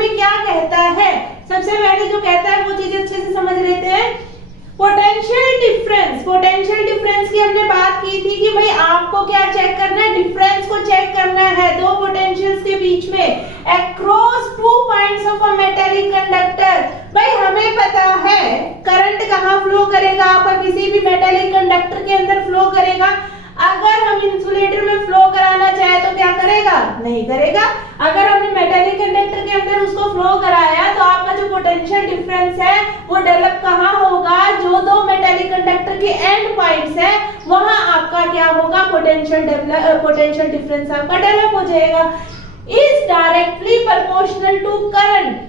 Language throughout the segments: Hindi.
हमें क्या कहता है, सबसे पहले जो कहता है वो चीज अच्छे से समझ लेते हैं। पोटेंशियल डिफरेंस की हमने बात की थी कि भाई आपको क्या चेक करना है, डिफरेंस को चेक करना है दो पोटेंशियल्स के बीच में across 2 points of a metallic conductor. भाई हमें पता है करंट कहाँ फ्लो करेगा, आपका किसी भी मेटालिक कंडक्टर के अंदर फ्लो करेगा। अगर हम इंसुलेटर में फ्लो कराना चाहे तो क्या करेगा, नहीं करेगा। अगर हमने मेटालिक कंडक्टर के अंदर उसको फ्लो कराया तो आपका जो पोटेंशियल डिफरेंस है वो डेवलप कहाँ होगा, जो दो मेटालिक कंडक्टर के एंड पॉइंट्स है वहां आपका क्या होगा, पोटेंशियल डिफरेंस आपका डेवलप हो जाएगा। Is directly proportional to current.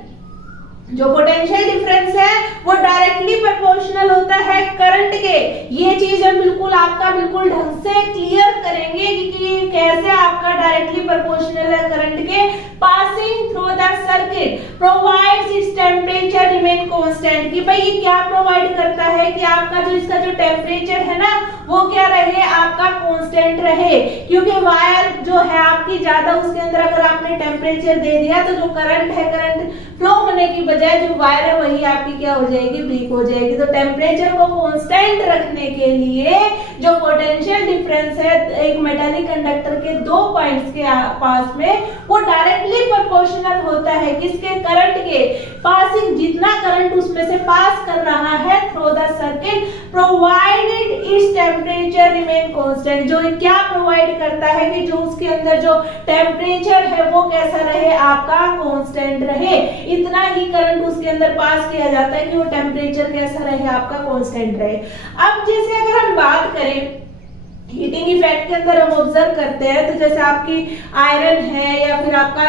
जो पोटेंशियल डिफरेंस है वो डायरेक्टली प्रोपोर्शनल होता है करंट के। ये चीज हम बिल्कुल आपका बिल्कुल ढंग से क्लियर करेंगे कि कैसे आपका डायरेक्टली प्रोपोर्शनल है करंट के। Passing through the circuit provides its temperature remain constant. कि भाई ये क्या प्रोवाइड करता है कि आपका जो इसका जो टेम्परेचर है ना वो क्या रहे, आपका कांस्टेंट रहे। क्योंकि वायर जो है आपकी ज्यादा, उसके अंदर अगर आपने टेम्परेचर दे दिया तो जो करंट है, करंट फ्लो होने की बजाय जो वायर है वही आपकी क्या हो जाएगी, वीक हो जाएगी। तो टेम्परेचर को कांस्टेंट रखने के लिए जो पोटेंशियल डिफरेंस है एक मेटालिक कंडक्टर के दो पॉइंट्स के पास में वो डायरेक्टली प्रोपोर्शनल होता है किसके, करंट के। पासिंग जितना करंट उसमें से पास कर रहा है through the circuit provided its temperature remain constant. जो क्या प्रोवाइड करता है कि जो उसके अंदर जो टेम्परेचर है वो कैसा रहे, आपका कांस्टेंट रहे। इतना ही करंट उसके अंदर पास किया जाता है कि वो टेम्परेचर कैसा रहे, आपका कांस्टेंट रहे। अब जैसे अगर हम बात करें हीटिंग इफेक्ट के अंदर हम ऑब्जर्व करते हैं तो जैसे आपकी आयरन है या फिर आपका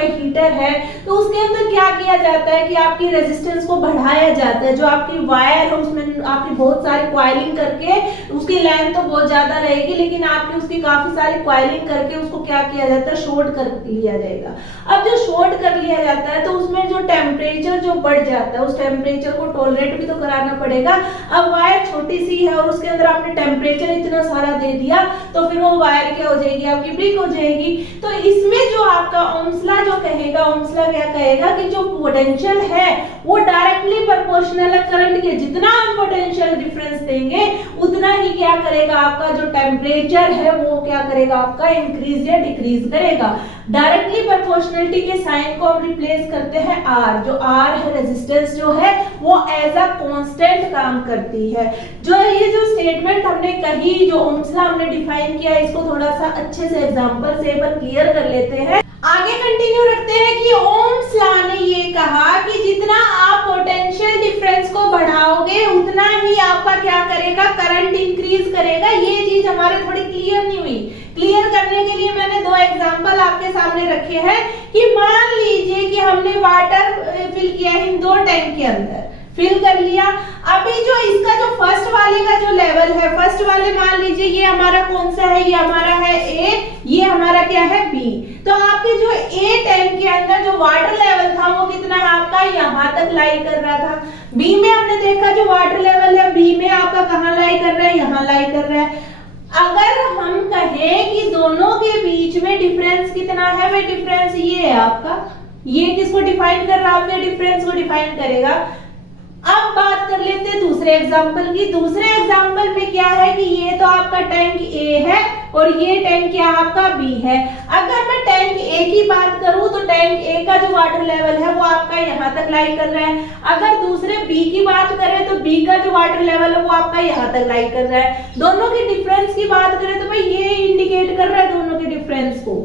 हीटर है तो उसके अंदर क्या किया जाता है कि आपकी रेजिस्टेंस को बढ़ाया जाता है। जो आपकी वायर है उसमें आपकी बहुत सारी कॉइलिंग करके, उसकी लेंथ तो बहुत ज्यादा रहेगी लेकिन आपकी उसकी काफी सारी कॉइलिंग करके उसको क्या किया जाता है, शॉर्ट कर लिया जाएगा। अब जो शॉर्ट कर लिया जाता है तो उसमें जो टेम्परेचर जो बढ़ जाता है उस टेम्परेचर को टॉलरेट भी तो कराना पड़ेगा। अब वायर छोटी सी है और उसके अंदर आपने टेम्परेचर इतना सारा दे दिया तो फिर वो वायर क्या हो जाएगी, आपकी ब्रेक हो जाएगी। तो इसमें जो आपका ओम्स लॉ जो कहेगा, ओम्स लॉ क्या कहेगा कि जो पोटेंशियल है वो डायरेक्टली प्रोपोर्शनल है करंट के। जितना हम पोटेंशियल डिफरेंस देंगे उतना ही क्या करेगा, आपका जो टेम्परेचर है वो क्या करेगा, आपका इंक्रीज या डिक्रीज करेगा। डायरेक्टली प्रोपोर्शनलिटी के साइन को हम रिप्लेस करते हैं आर। जो आर है रेजिस्टेंस जो है वो एज अ कांस्टेंट काम करती है। जो ये जो स्टेटमेंट हमने कही, जो ओम्स लॉ हमने डिफाइन किया, इसको थोड़ा सा अच्छे से एग्जांपल से एक बार क्लियर कर लेते हैं। आगे कंटिन्यू रखते हैं कि ओम्स लॉ ने ये कहा कि जितना आप पोटेंशियल डिफरेंस को बढ़ाओगे उतना ही आपका क्या करेगा, करंट इंक्रीज करेगा। ये चीज हमारे थोड़ी क्लियर नहीं हुई। क्लियर करने के लिए मैंने दो एग्जांपल आपके सामने रखे हैं कि मान लीजिए कि हमने वाटर फिल किया है इन दो टैंक के अंदर, फिल कर लिया। अभी जो इसका जो फर्स्ट वाले का जो लेवल है, फर्स्ट वाले मान लीजिए ये हमारा कौन सा है, ये हमारा है ए, ये हमारा क्या है बी। तो आपके जो ए टैंक के अंदर जो वाटर लेवल था वो कितना है आपका, यहाँ तक लाई कर रहा था। बी में हमने देखा जो वाटर लेवल है बी में आपका कहाँ लाई कर रहा है, यहाँ लाई कर रहा है। अगर हम कहें कि दोनों के बीच में डिफरेंस कितना है, वह डिफरेंस ये है आपका, ये किसको डिफाइन कर रहा है, आपके डिफरेंस को डिफाइन करेगा। अब बात कर लेते हैं दूसरे एग्जांपल की। दूसरे एग्जांपल में क्या है कि ये तो आपका टैंक ए है और ये टैंक क्या आपका बी है। अगर मैं टैंक ए की बात करूं तो टैंक ए का जो वाटर लेवल है वो आपका यहाँ तक लाई कर रहा है। अगर दूसरे बी की बात करें तो बी का जो वाटर लेवल है वो आपका यहाँ तक लाई कर रहा है। दोनों के डिफरेंस की बात करें तो भाई ये इंडिकेट कर रहा है दोनों के डिफरेंस को।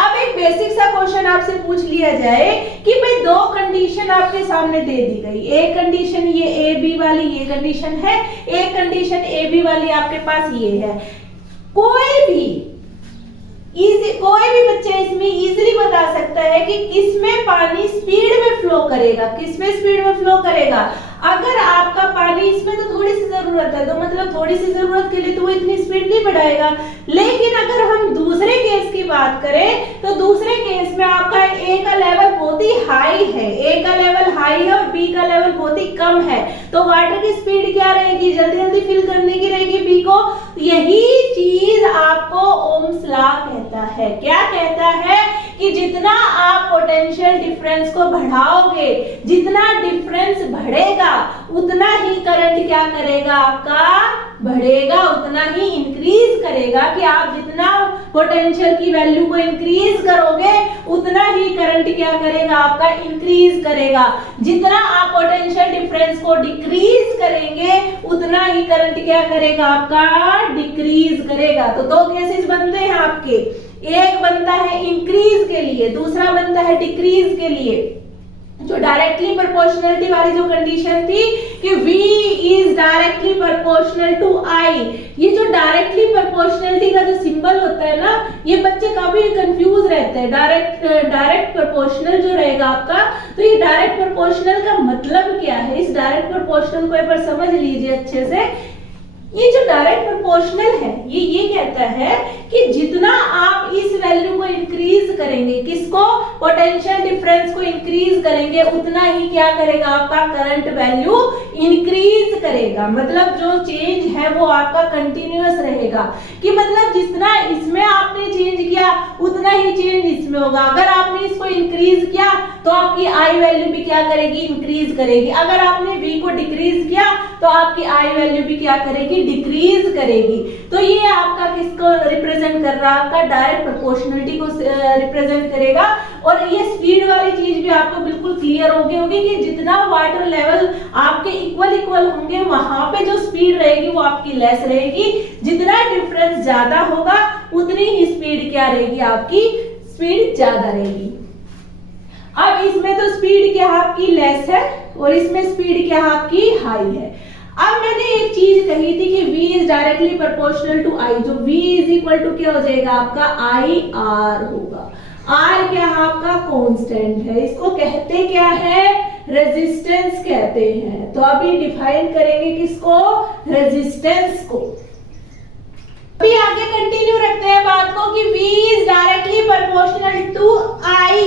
अब एक बेसिक सा क्वेश्चन आपसे पूछ लिया जाए कि भाई दो कंडीशन आपके सामने दे दी गई, एक कंडीशन ये ए बी वाली ये कंडीशन है, एक कंडीशन ए बी वाली आपके पास ये है। कोई भी बच्चा इसमें इजीली बता सकता है कि किसमें पानी स्पीड में फ्लो करेगा, किसमें स्पीड में फ्लो करेगा। अगर आपका पानी इसमें तो थोड़ी सी जरूरत है तो मतलब थोड़ी सी जरूरत के लिए तो वो इतनी स्पीड नहीं बढ़ाएगा। लेकिन अगर हम दूसरे केस की बात करें तो दूसरे केस में आपका ए का लेवल बहुत ही हाई है, ए का लेवल हाई है और बी का लेवल बहुत ही कम है। तो वाटर की स्पीड क्या रहेगी, जल्दी जल्दी फिल करने की रहेगी बी को। यही चीज आपको ओम्स लॉ कहता है। क्या कहता है कि जितना आप पोटेंशियल डिफरेंस को बढ़ाओगे, जितना डिफरेंस बढ़ेगा उतना ही करंट क्या करेगा आपका बढ़ेगा, उतना ही इंक्रीज करेगा। कि आप जितना पोटेंशियल की वैल्यू को इंक्रीज करोगे उतना ही करंट क्या करेगा आपका इंक्रीज करेगा। जितना आप पोटेंशियल डिफरेंस को डिक्रीज करेंगे उतना ही करंट क्या करेगा आपका डिक्रीज करेगा। तो दो केसेस बनते हैं आपके, एक बनता है इंक्रीज के लिए, दूसरा बनता है डिक्रीज के लिए। जो डायरेक्टली प्रोपोर्शनलिटी वाली जो कंडीशन थी कि V is directly proportional to I, ये जो डायरेक्टली प्रोपोर्शनलिटी का जो सिंबल होता है ना, ये बच्चे काफी कंफ्यूज रहते हैं। डायरेक्ट प्रोपोर्शनल जो रहेगा आपका, तो ये डायरेक्ट प्रोपोर्शनल का मतलब क्या है, इस डायरेक्ट प्रोपोर्शनल को एक बार समझ लीजिए अच्छे से। ये जो डायरेक्ट प्रोपोर्शनल है ये कहता है कि जितना आप इस वैल्यू को इंक्रीज करेंगे, किसको पोटेंशियल डिफरेंस को इंक्रीज करेंगे, उतना ही क्या करेगा आपका करंट वैल्यू इंक्रीज करेगा। मतलब जो चेंज है वो आपका कंटिन्यूअस रहेगा। कि मतलब जितना इसमें आपने चेंज किया उतना ही चेंज इसमें होगा। अगर आपने इसको इंक्रीज किया तो आपकी I वैल्यू भी क्या करेगी इंक्रीज करेगी। अगर आपने V को डिक्रीज किया तो आपकी I वैल्यू भी क्या करेगी डिक्रीज करेगी। तो ये आपका किसको रिप्रेजेंट कर रहा है, आपका डायरेक्ट प्रोपोर्शनलिटी को रिप्रेजेंट करेगा। और ये स्पीड वाली चीज भी आपको बिल्कुल क्लियर हो गई होगी कि जितना वाटर लेवल आपके इक्वल होंगे वहां पे जो स्पीड रहेगी वो आपकी लेस रहेगी। जितना डिफरेंस ज्यादा होगा उतनी ही स्पीड क्या रहेगी आपकी स्पीड ज्यादा रहेगी। अब इसमें तो स्पीड क्या आपकी लेस है और इसमें स्पीड क्या आपकी हाई है। अब मैंने एक चीज कही थी कि V is directly proportional to I, जो V इज इक्वल टू क्या हो जाएगा आपका IR होगा। R क्या आपका कांस्टेंट है, इसको कहते क्या है रेजिस्टेंस कहते हैं। तो अभी डिफाइन करेंगे किसको रेजिस्टेंस को। अभी आगे कंटिन्यू रखते हैं बात को कि V is directly proportional to I,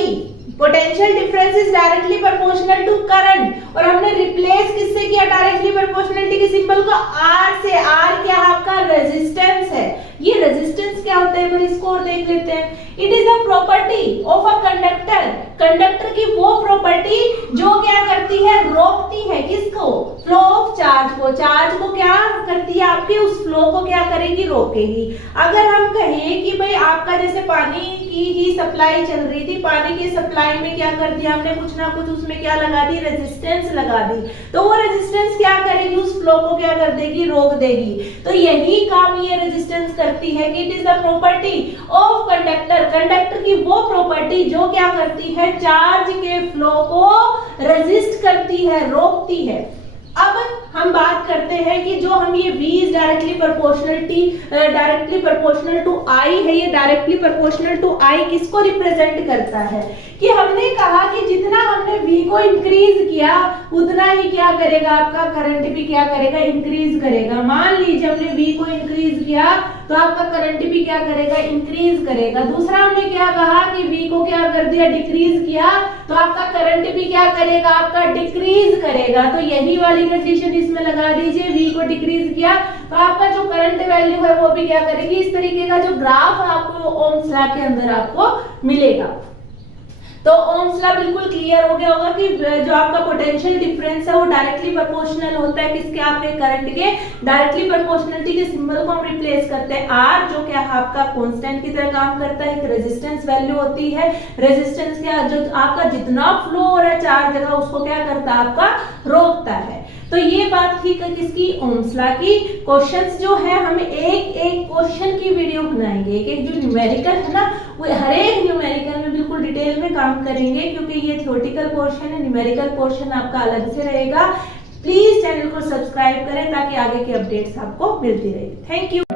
potential difference is directly proportional to current. और हमने रिप्लेस किससे किया डायरेक्टली प्रोपोर्शनलिटी के सिंबल को R से। R क्या आपका रेजिस्टेंस है। ये रेजिस्टेंस क्या होता है पर इसको और देख लेते हैं। It is the property of a conductor, conductor की वो प्रॉपर्टी जो क्या करती है रोकती है किसको फ्लो ऑफ चार्ज को। चार्ज को क्या करती है आपके उस फ्लो को क्या करेगी रोकेगी। अगर हम कहें कि भाई आपका जैसे पानी की ही सप्लाई चल रही थी, पानी की सप्लाई में क्या कर दिया हमने कुछ ना कुछ उसमें क्या लगा दी रेजिस्टेंस लगा दी, तो वो रेजिस्टेंस क्या करेगी उस फ्लो को क्या कर देगी रोक देगी। तो यही काम ये रेजिस्टेंस करती है कि it is the property of conductor, conductor की वो प्रॉपर्टी जो क्या करती है चार्ज के फ्लो को रेजिस्ट करती है रोकती है। अब हम बात करते हैं कि जो हम ये V is directly proportional to I है, ये डायरेक्टली प्रोपोर्शनल टू I किसको रिप्रेजेंट करता है कि हमने कहा कि जितना हमने V को इंक्रीज किया उतना ही क्या करेगा आपका करंट भी क्या करेगा इंक्रीज करेगा। मान लीजिए हमने V को इंक्रीज किया तो आपका करंट भी क्या करेगा इंक्रीज करेगा। दूसरा हमने क्या कहा कि V को क्या कर दिया डिक्रीज किया तो आपका करंट भी क्या करेगा आपका डिक्रीज करेगा। तो यही वाली कंडीशन इसमें लगा दीजिए, V को डिक्रीज किया तो आपका जो करंट वैल्यू है वो भी क्या करेगी। इस तरीके का जो ग्राफ आपको ओम्स लॉ के अंदर आपको मिलेगा। तो ओम्स लॉ बिल्कुल क्लियर हो गया होगा कि जो आपका पोटेंशियल डिफरेंस है वो डायरेक्टली प्रोपोर्शनल होता है किसके आपके करंट के। डायरेक्टली प्रोपोर्शनलिटी के सिंबल को हम रिप्लेस करते हैं R, जो क्या आपका कांस्टेंट की तरह काम करता है। एक रेजिस्टेंस वैल्यू होती है, रेजिस्टेंस क्या जो आपका जितना फ्लो हो रहा है चार जगह उसको क्या करता है आपका रोकता है। तो ये बात थी किसकी ओम्स लॉ की। क्वेश्चंस जो है हम एक एक क्वेश्चन की वीडियो बनाएंगे, एक एक जो न्यूमेरिकल है ना वो हर एक न्यूमेरिकल में बिल्कुल डिटेल में काम करेंगे क्योंकि ये थ्योरेटिकल पोर्शन है, न्यूमेरिकल पोर्शन आपका अलग से रहेगा। प्लीज चैनल को सब्सक्राइब करें ताकि आगे की अपडेट्स आपको मिलती रहे। Thank you.